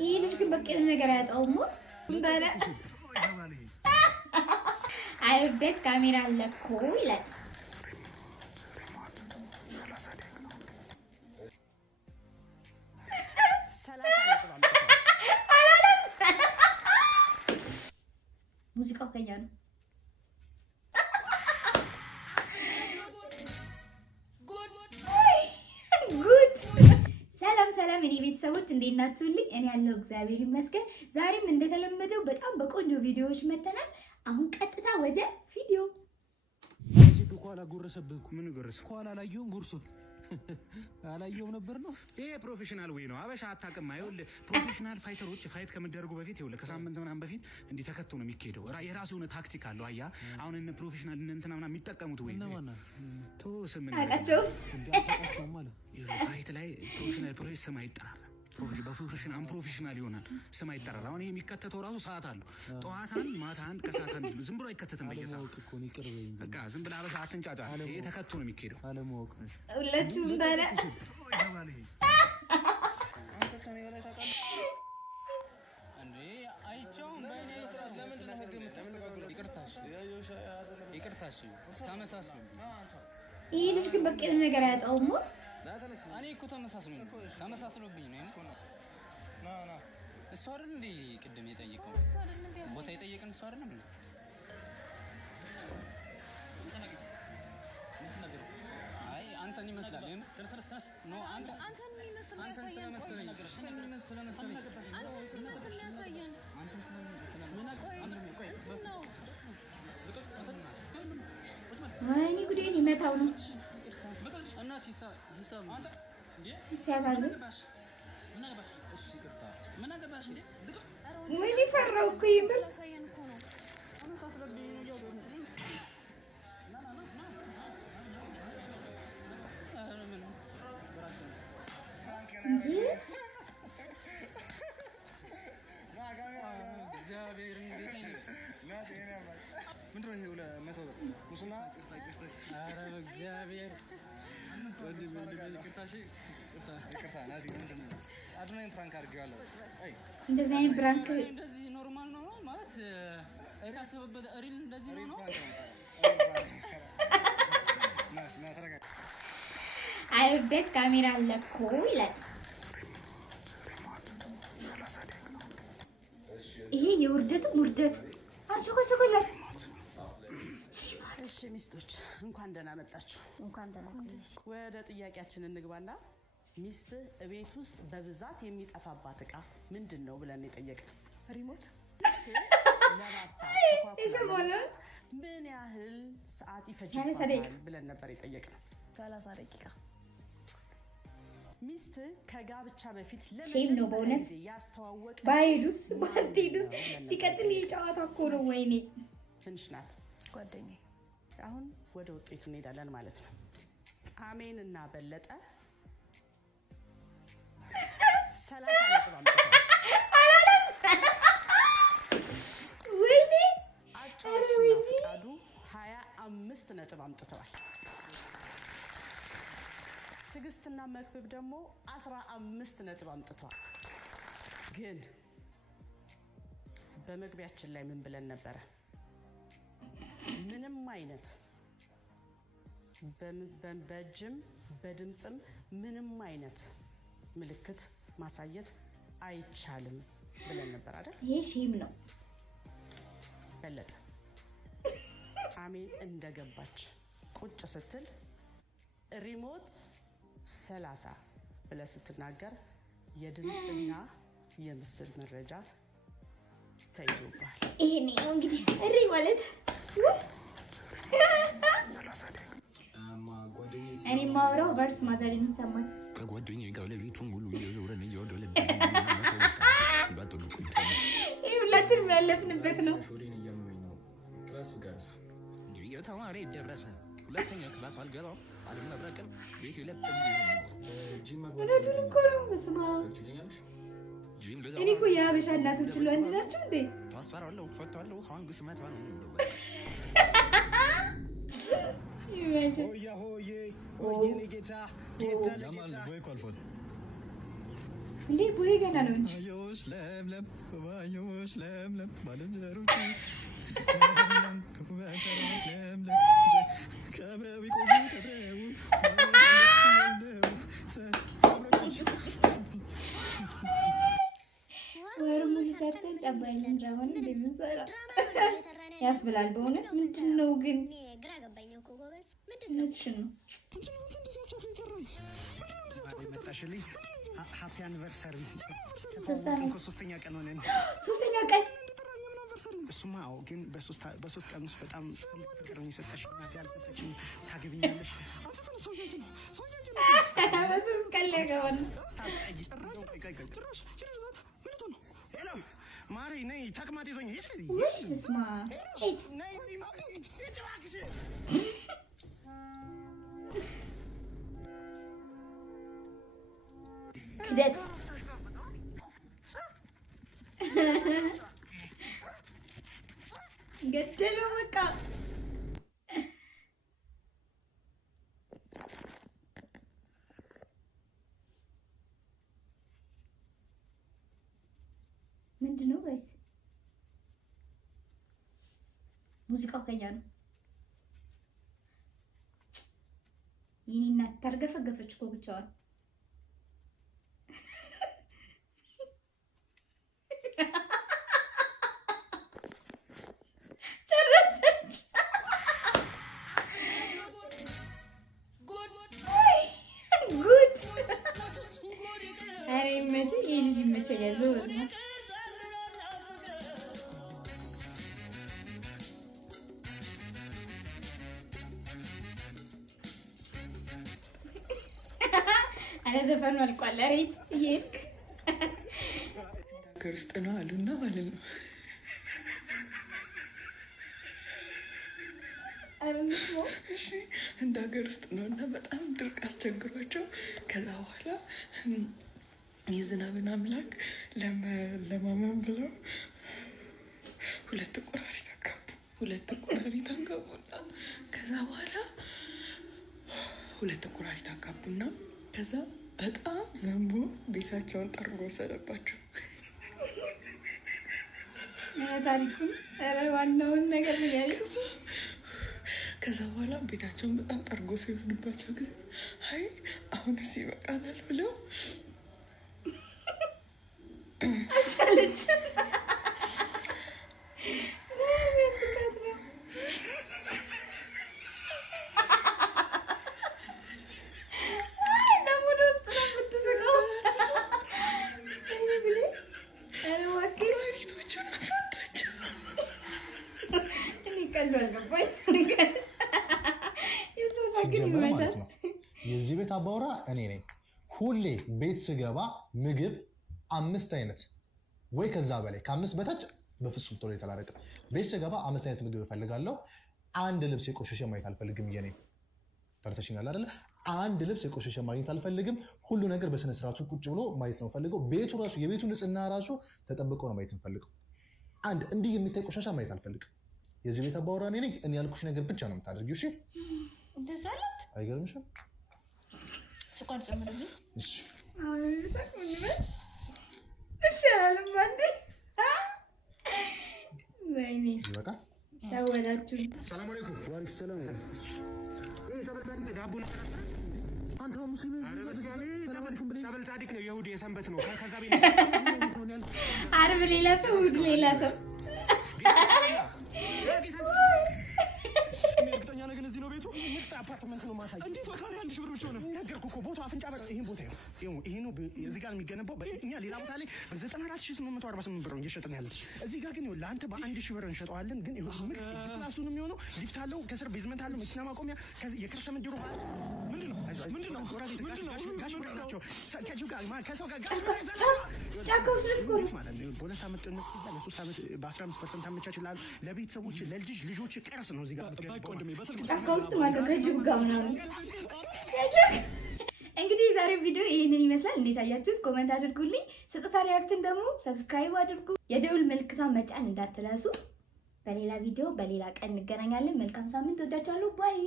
ይሄ ልጅ ግን በቃ የሆነ ነገር አያጣውም እንዳለ አይውደት ካሜራ አለ እኮ ይላል። ሙዚቃው ከኛ ነው። ጉድ ሰላም እኔ ቤተሰቦች እንዴት ናችሁልኝ? እኔ ያለው እግዚአብሔር ይመስገን። ዛሬም እንደተለመደው በጣም በቆንጆ ቪዲዮዎች መተናል። አሁን ቀጥታ ወደ ቪዲዮ። እዚህ ኳላ ጎረሰብህ። ምን ጎረሰ? ኳላ ላየውን ጉርሱ አላየውም ነበር ነው። ይሄ ፕሮፌሽናል ወይ ነው። አበሻ አታውቅም። አይወል ፕሮፌሽናል ፋይተሮች ፋይት ከመደረጉ በፊት ይኸውልህ ከሳምንት ምናምን በፊት እንዲህ ተከቶ ነው የሚካሄደው። የራሱ የሆነ ታክቲክ አለው። አያ አሁን እነ ፕሮፌሽናል እንትና ምናምን የሚጠቀሙት ወይ ነው ተወስም ነው አቃቸው ማለት ፋይት ላይ ፕሮፌሽናል ስም አይጠራም። በፕሮፌሽናል አንፕሮፌሽናል ይሆናል ስም አይጠራም። አሁን ይሄ የሚከተተው ራሱ ሰዓት አለው። ጠዋታን ማታን ከሰዓታን ዝም ብሎ አይከተትም። በየሰዓቱ በቃ ዝም ብለህ አበሻ አትንጫጫ። ይሄ ተከቶ ነው የሚካሄደው። አለማወቅ ነው ሁላችሁም ታዲያ አንተ ከኔ በላይ ታውቃለህ እንዴ? አይቼውም በእኔ ለምንድን ነው ህግ የምታስተካክለው? ይቅርታሽ ተመሳስሎኝ። ይሄ ልጅ ግን በቃ የሆነ ነገር አያጣውም። እኔ እኮ ተመሳስሎብኝ ነው። እሱ አይደል እንዴ ቅድም የጠየቀው ቦታ የጠየቀን እሱ አይደል እንዴ? አይ አንተን ይመስላል ነው አንተን ወይኔ ጉዴን ይመታው ነው ሲያሳዝን። ወይኔ ፈራው እኮ ይምር እንጂ ምንድነው ይሄ? ለመቶ ሙስና ኧረ በእግዚአብሔር እንደዚህ አይነት ፕራንክ እንደዚህ ኖርማል ነው ማለት የታሰበበት ሪል እንደዚህ ነው። አይውደት ካሜራ አለ እኮ ይላል። ይሄ የውርደትም ውርደት አቸኮቸኮላት። እሺ ሚስቶች እንኳን ደህና መጣችሁ። እንኳን ደህና መጣሽ። ወደ ጥያቄያችን እንግባና ሚስት እቤት ውስጥ በብዛት የሚጠፋባት እቃ ምንድን ነው ብለን የጠየቅን። ሪሞት ምን ያህል ሰዓት ይፈጅባታል ብለን ነበር የጠየቅነው። 30 ደቂቃ። ሚስት ከጋብቻ በፊት ሼም ነው በእውነት ባይዱስ ባንቲዱስ ሲቀጥል የጨዋታ እኮ ነው። ወይኔ ትንሽ ናት ጓደኛዬ። አሁን ወደ ውጤቱ እንሄዳለን ማለት ነው። አሜን እና በለጠ 30 ነጥብ አምጥተዋል። ወይኔ አጫውትና ፍቃዱ 25 ነጥብ አምጥተዋል። ትዕግስትና መክብብ ደግሞ 15 ነጥብ አምጥተዋል። ግን በመግቢያችን ላይ ምን ብለን ነበረ? ምንም አይነት በእጅም በድምጽም ምንም አይነት ምልክት ማሳየት አይቻልም ብለን ነበር አይደል? ይሄ ሼም ነው። በለጠ አሜን እንደገባች ቁጭ ስትል ሪሞት 30 ብለህ ስትናገር የድምጽና የምስል መረጃ ተይዞባል። ይሄ ነው እንግዲህ እሪ ማለት እኔ ማውራው ቨርስ ማዘር የሚሰማት ከጓደኛዬ ጋር ለቤቱን ሙሉ እየዞረን እየወደለን ይሄ ሁላችንም ያለፍንበት ነው። የተማሪ ደረሰ ሁለተኛ ክላስ አልገባም አልመረቅም ቤት ይለጥ እውነቱን እኮ ነው። በስመ አብ እኔ እኮ የሀበሻ እናቶች ሁሉ አንድ ናቸው እንዴ? ታሰራለሁ ፈታለሁ ሀንግ ስመት ነው እንዴ ቦይ ገና ነው እንጂ ወር ሙሉ ሰርተን ጠባይን ድራማን እንደምንሰራ ያስብላል። በእውነት ምንድን ነው ግን ምንድን ነው መጣሽልኝ። ሃፒ አኒቨርሰሪ። ሶስተኛ ቀን ሆነን። ሶስተኛ ቀን እሱማ አዎ፣ ግን በሶስት ቀን ውስጥ በጣም ፍቅር ነው የሰጠሽ። ያልሰጠችኝ ታገቢኛለሽ። በሶስት ቀን ላይ ገባን። ማሪ ነይ፣ ተቅማጥ ይዞኝ ስማ ክደት ገደለው በቃ። ምንድን ነው ጋይስ? ሙዚቃው ከኛ ነው። የኔ እናት ታርገፈገፈች እኮ ብቻዋን። ጨረሰች። ጉድ! ኧረ ይመችህ፣ ይሄ ልጅ ይመቸኛል። ጎበዝ ነው። አረ ዘፈኑ አልቋል። ኧረ እየሄድክ ሀገር ውስጥ ነው አሉና ማለት ነው። እሺ እንደ ሀገር ውስጥ ነው እና በጣም ድርቅ አስቸግሯቸው ከዛ በኋላ የዝናብን አምላክ ለማመን ብለው ሁለት እንቁራሪት አጋቡና ከዛ በኋላ ሁለት እንቁራሪት አጋቡና ከዛ በጣም ዘንቦ ቤታቸውን ጠርጎ ወሰደባቸው። ታሪኩን ኧረ ዋናውን ነገር ምን ያለ ከዛ በኋላ ቤታቸውን በጣም ጠርጎ ሲወስድባቸው ግን አይ አሁንስ ይበቃናል ብለው አልቻለችም። የሚያስቃት ነው። ለሙድ ውስጥ ነው የምትስቀው። ኧረ እባክሽ እኔ ቀልዱ አልገባኝ። ማለት ነው። የዚህ ቤት አባወራ እኔ ነኝ። ሁሌ ቤት ስገባ ምግብ 5 አይነት ወይ ከዛ በላይ ከ5 በታች በፍጹም ቶሎ የተላረቀ ቤት ስገባ 5 አይነት ምግብ እፈልጋለሁ። አንድ ልብስ የቆሸሸ ማየት አልፈልግም። የኔ ተርተሽኛል አይደለ? አንድ ልብስ የቆሸሸ ማየት አልፈልግም። ሁሉ ነገር በስነ ስርዓቱ ቁጭ ብሎ ማየት ነው ፈልገው። ቤቱ ራሱ የቤቱ ንጽህና ራሱ ተጠብቆ ነው ማየት ፈልገው። አንድ እንዲህ የሚታይ ቆሻሻ ማየት አልፈልግም። የዚህ ቤት አባወራ እኔ ነኝ። እኔ ያልኩሽ ነገር ብቻ ነው የምታደርጊው። እሺ እንደዛ አላት። አይገርምሽም? ስኳር ጨምርልኝ። እሺ አሁን ልሳቅ ምን ይበል? እሺ አለም ባንዴ ወይኔ ይበቃ። ሰወዳችሁ። ሰላም አለይኩም። ወአለይኩም ሰላም። ሰበል ዳቦ አንተ ሙስሊም ሰበል ጻድቅ ነው። የሁድ የሰንበት ነው። ከዛ ቤት ዓርብ ሌላ ሰው እሑድ ሌላ ሰው። እርግጠኛ ነገር እዚህ ነው ቤቱ። ምርጥ አፓርትመንት ነው። ማሳይ እንዴት በካሬ 1 ሺህ ብር ብቻ ነው ነገርኩህ እኮ። ቦታው አፍንጫ በር። ይሄን ቦታ ይሄ ነው እዚህ ጋር የሚገነባው። እኛ ሌላ ቦታ ላይ በ94848 ብር ነው እየሸጥን ያለን። እዚህ ጋር ግን ለአንተ በ1 ሺህ ብር እንሸጠዋለን። ግን ምርጥ ክላሱን የሚሆነው ሊፍት አለው፣ ከስር ቤዝመንት አለው፣ መኪና ማቆሚያ፣ የከርሰ ምድሩ ምንድነው ጫካ ውስጥ ልትቆሉ ማለት ነው። በ2 ዓመት ለ3 ዓመት በ15% አመቻችላል። ለቤተሰቦች ለልጅ ልጆች ቀርስ ነው። እዚህ ጋር ጫካ ውስጥ ማለት ከጅብ ጋር ምናምን። እንግዲህ የዛሬው ቪዲዮ ይህንን ይመስላል። እንዴት አያችሁት? ኮሜንት አድርጉልኝ። ስጦታ ሪያክትን ደግሞ ሰብስክራይብ አድርጉ። የደውል ምልክቷን መጫን እንዳትረሱ። በሌላ ቪዲዮ በሌላ ቀን እንገናኛለን። መልካም ሳምንት። ወዳችኋለሁ። ባይ